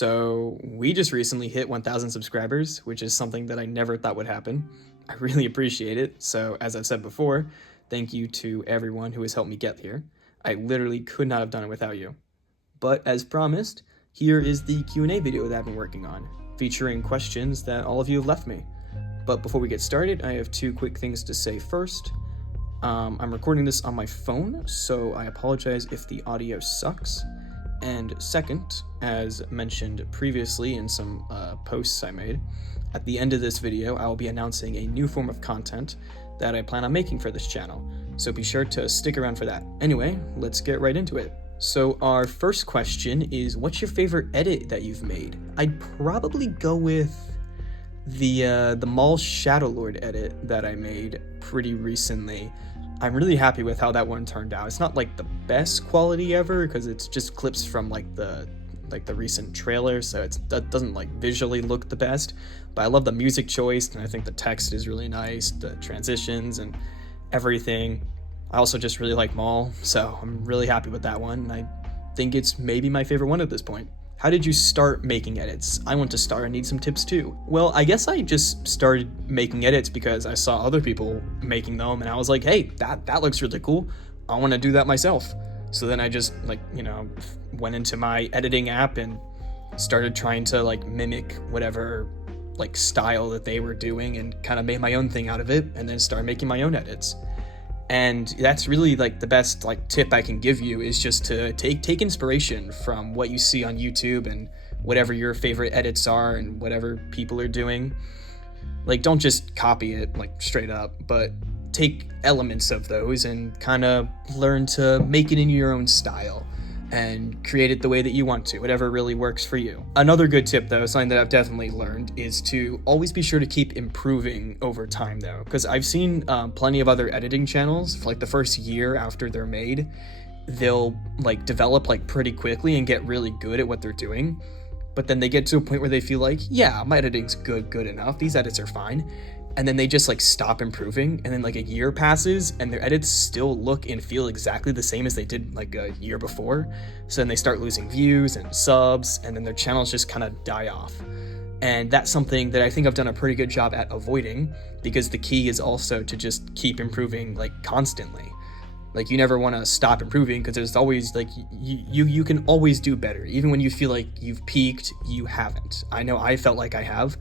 So we just recently hit 1,000 subscribers, which is something that I never thought would happen. I really appreciate it. So as I've said before, thank you to everyone who has helped me get here. I literally could not have done it without you. But as promised, here is the Q&A video that I've been working on, featuring questions that all of you have left me. But before we get started, I have two quick things to say first. I'm recording this on my phone, so I apologize if the audio sucks. And second, as mentioned previously in some posts I made, at the end of this video, I will be announcing a new form of content that I plan on making for this channel, so be sure to stick around for that. Anyway, let's get right into it. So our first question is, what's your favorite edit that you've made? I'd probably go with the Maul Shadowlord edit that I made pretty recently. I'm really happy with how that one turned out. It's not like the best quality ever because it's just clips from like the recent trailer, so that doesn't like visually look the best. But I love the music choice, and I think the text is really nice, the transitions and everything. I also just really like Maul, so I'm really happy with that one, and I think it's maybe my favorite one at this point. How did you start making edits? I want to start and need some tips too. Well, I guess I just started making edits because I saw other people making them and I was like, hey, that looks really cool. I want to do that myself. So then I just went into my editing app and started trying to mimic whatever style that they were doing and kind of made my own thing out of it, and then started making my own edits. And that's really the best tip I can give you is just to take inspiration from what you see on YouTube and whatever your favorite edits are and whatever people are doing. Don't just copy it straight up, but take elements of those and kind of learn to make it in your own style and create it the way that you want to, whatever really works for you. Another good tip though, something that I've definitely learned, is to always be sure to keep improving over time though, because I've seen plenty of other editing channels for the first year after they're made, they'll develop pretty quickly and get really good at what they're doing, but then they get to a point where they feel yeah, my editing's good enough, these edits are fine, and then they just stop improving, and then a year passes and their edits still look and feel exactly the same as they did a year before. So then they start losing views and subs, and then their channels just kind of die off. And that's something that I think I've done a pretty good job at avoiding, because the key is also to just keep improving constantly. You never want to stop improving, because there's always you can always do better. Even when you feel you've peaked, you haven't. I know I felt like I have,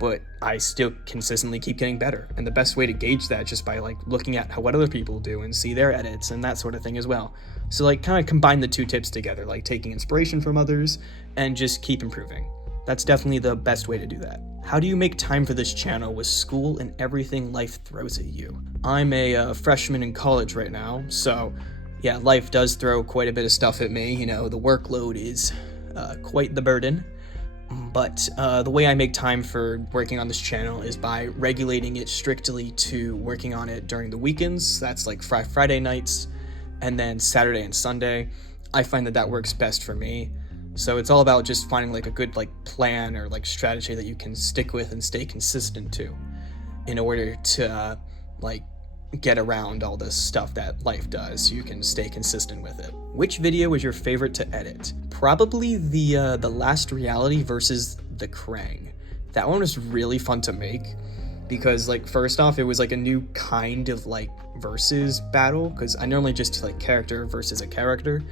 but I still consistently keep getting better. And the best way to gauge that just by looking at what other people do and see their edits and that sort of thing as well. So kind of combine the two tips together, taking inspiration from others and just keep improving. That's definitely the best way to do that. How do you make time for this channel with school and everything life throws at you? I'm a freshman in college right now, so yeah, life does throw quite a bit of stuff at me. The workload is quite the burden. But the way I make time for working on this channel is by regulating it strictly to working on it during the weekends. That's Friday nights, and then Saturday and Sunday. I find that works best for me. So it's all about just finding a good plan or strategy that you can stick with and stay consistent to, in order to get around all this stuff that life does, so you can stay consistent with it. Which video was your favorite to edit? Probably the Last Reality versus the Krang. That one was really fun to make because first off, it was a new kind of versus battle, because I normally just do character versus a character.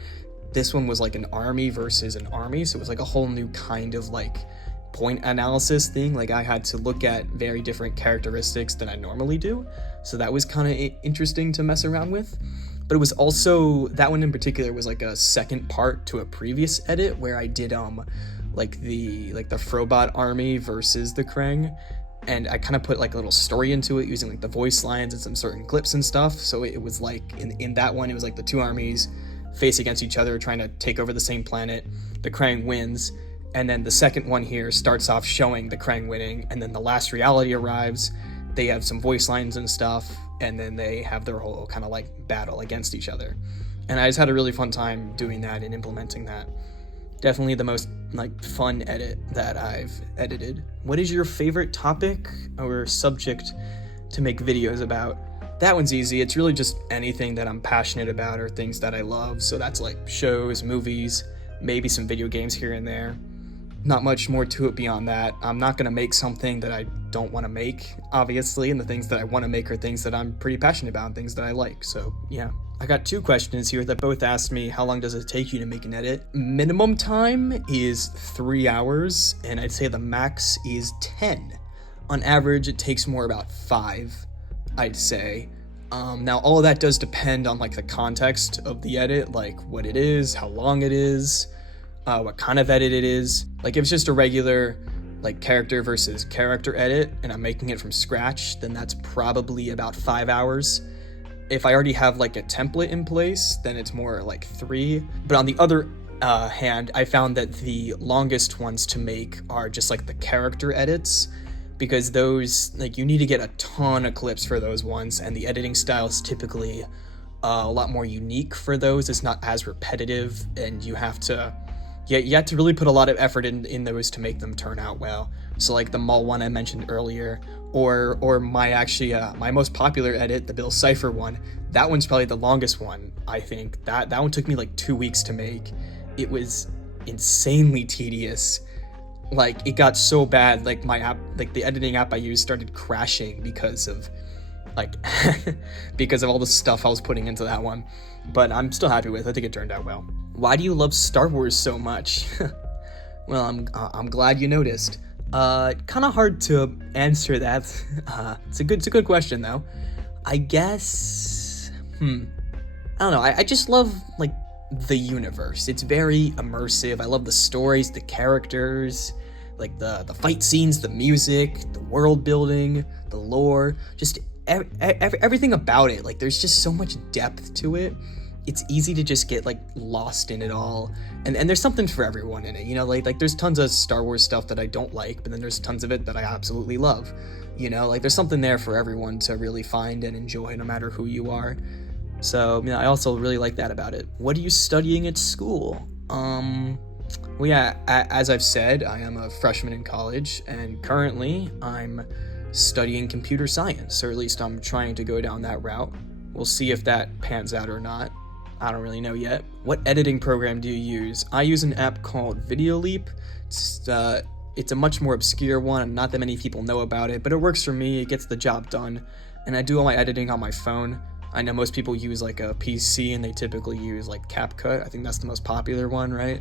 This one was an army versus an army, so it was a whole new kind of point analysis thing. I had to look at very different characteristics than I normally do, so that was kind of interesting to mess around with. But it was also, that one in particular was a second part to a previous edit where I did the Frobot army versus the Krang, and I kind of put a little story into it using the voice lines and some certain clips and stuff. So it was in that one, it was the two armies face against each other trying to take over the same planet. The Krang wins. And then the second one here starts off showing the Krang winning, and then the Last Reality arrives. They have some voice lines and stuff, and then they have their whole kind of battle against each other. And I just had a really fun time doing that and implementing that. Definitely the most fun edit that I've edited. What is your favorite topic or subject to make videos about? That one's easy. It's really just anything that I'm passionate about or things that I love. So that's shows, movies, maybe some video games here and there. Not much more to it beyond that. I'm not going to make something that I don't want to make, obviously, and the things that I want to make are things that I'm pretty passionate about and things that I like, so yeah. I got 2 questions here that both asked me, how long does it take you to make an edit? Minimum time is 3 hours, and I'd say the max is 10. On average, it takes more about 5, I'd say. Now, all of that does depend on, like, the context of the edit, like what it is, how long it is, what kind of edit it is. Like, if it's just a regular, like, character versus character edit, and I'm making it from scratch, then that's probably about 5 hours. If I already have, like, a template in place, then it's more like 3. But on the other hand, I found that the longest ones to make are just, like, the character edits, because those, like, you need to get a ton of clips for those ones, and the editing style is typically a lot more unique for those. It's not as repetitive, and you have to really put a lot of effort in those to make them turn out well. So, like the Mull one I mentioned earlier, or my most popular edit, the Bill Cipher one, that one's probably the longest one, I think. That one took me like 2 weeks to make. It was insanely tedious. Like, it got so bad, like my app, like the editing app I used started crashing because of like because of all the stuff I was putting into that one. But I'm still happy with it. I think it turned out well. Why do you love Star Wars so much? Well, I'm glad you noticed. Kind of hard to answer that. It's a good question though. I guess, I don't know. I just love, like, the universe. It's very immersive. I love the stories, the characters, like the fight scenes, the music, the world building, the lore, just everything about it. Like, there's just so much depth to it. It's easy to just get, like, lost in it all, and there's something for everyone in it, you know. Like there's tons of Star Wars stuff that I don't like, but then there's tons of it that I absolutely love, you know. Like, there's something there for everyone to really find and enjoy, no matter who you are. So, you know, I also really like that about it. What are you studying at school? Well, yeah, as I've said, I am a freshman in college, and currently I'm studying computer science, or at least I'm trying to go down that route. We'll see if that pans out or not. I don't really know yet. What editing program do you use? I use an app called VideoLeap. It's a much more obscure one, and not that many people know about it, but it works for me. It gets the job done, and I do all my editing on my phone. I know most people use, like, a PC, and they typically use, like, CapCut. I think that's the most popular one, right?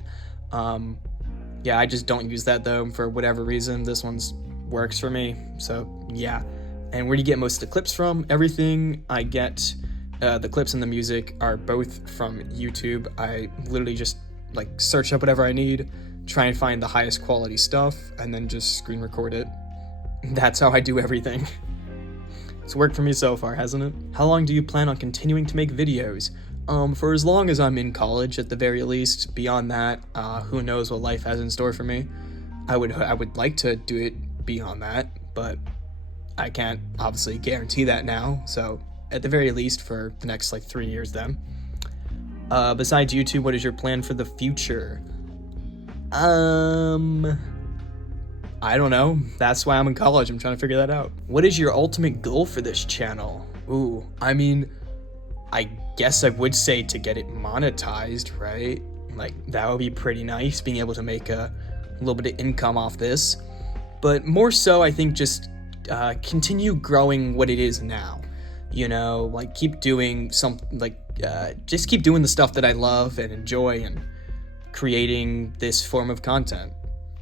Yeah, I just don't use that, though, for whatever reason. This one's works for me, so yeah. And where do you get most of the clips from? Everything I get, the clips and the music are both from YouTube. I literally just, like, search up whatever I need, try and find the highest quality stuff, and then just screen record it. That's how I do everything. It's worked for me so far, hasn't it? How long do you plan on continuing to make videos? For as long as I'm in college, at the very least. Beyond that, who knows what life has in store for me. I would like to do it beyond that, but I can't obviously guarantee that now. So at the very least for the next, like, 3 years then. Besides YouTube, what is your plan for the future? I don't know. That's why I'm in college. I'm trying to figure that out. What is your ultimate goal for this channel? Ooh, I mean, I guess I would say to get it monetized, right? Like, that would be pretty nice, being able to make a little bit of income off this. But more so, I think just continue growing what it is now. You know, like, keep doing just keep doing the stuff that I love and enjoy, and creating this form of content.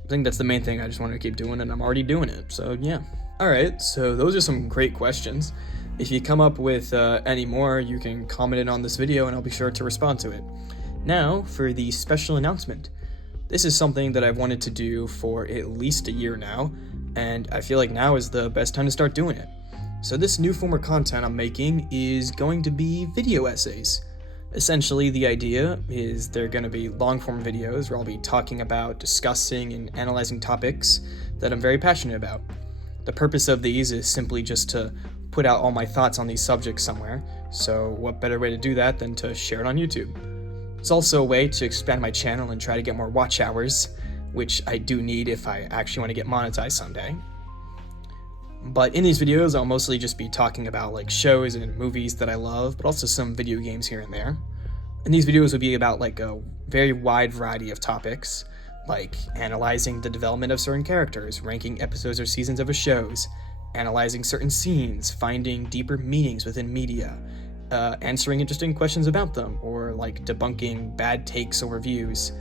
I think that's the main thing. I just want to keep doing it, and I'm already doing it, so yeah. Alright, so those are some great questions. If you come up with any more, you can comment it on this video, and I'll be sure to respond to it. Now, for the special announcement. This is something that I've wanted to do for at least a year now, and I feel like now is the best time to start doing it. So this new form of content I'm making is going to be video essays. Essentially, the idea is they're going to be long-form videos where I'll be talking about, discussing, and analyzing topics that I'm very passionate about. The purpose of these is simply just to put out all my thoughts on these subjects somewhere, so what better way to do that than to share it on YouTube? It's also a way to expand my channel and try to get more watch hours, which I do need if I actually want to get monetized someday. But in these videos, I'll mostly just be talking about, like, shows and movies that I love, but also some video games here and there. And these videos will be about, like, a very wide variety of topics. like analyzing the development of certain characters, ranking episodes or seasons of a shows, analyzing certain scenes, finding deeper meanings within media, answering interesting questions about them, or like debunking bad takes or reviews,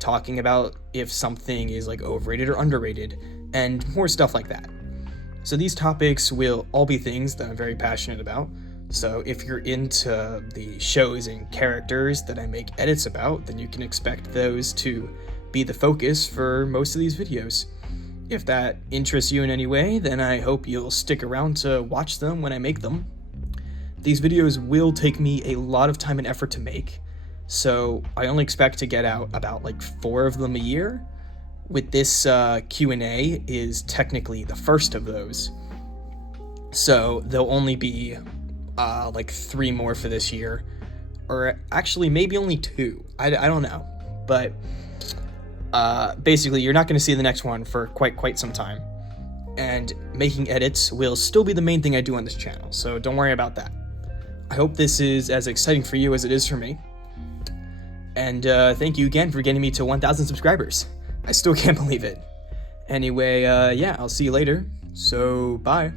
talking about if something is like overrated or underrated, and more stuff like that. So these topics will all be things that I'm very passionate about. So if you're into the shows and characters that I make edits about, then you can expect those to be the focus for most of these videos. If that interests you in any way, then I hope you'll stick around to watch them when I make them. These videos will take me a lot of time and effort to make, so I only expect to get out about like 4 of them a year. With this Q&A is technically the first of those. So there'll only be like 3 more for this year, or actually maybe only 2. I don't know, but basically you're not going to see the next one for quite some time. And making edits will still be the main thing I do on this channel, so don't worry about that. I hope this is as exciting for you as it is for me. And thank you again for getting me to 1,000 subscribers. I still can't believe it. Anyway, yeah, I'll see you later. So, bye.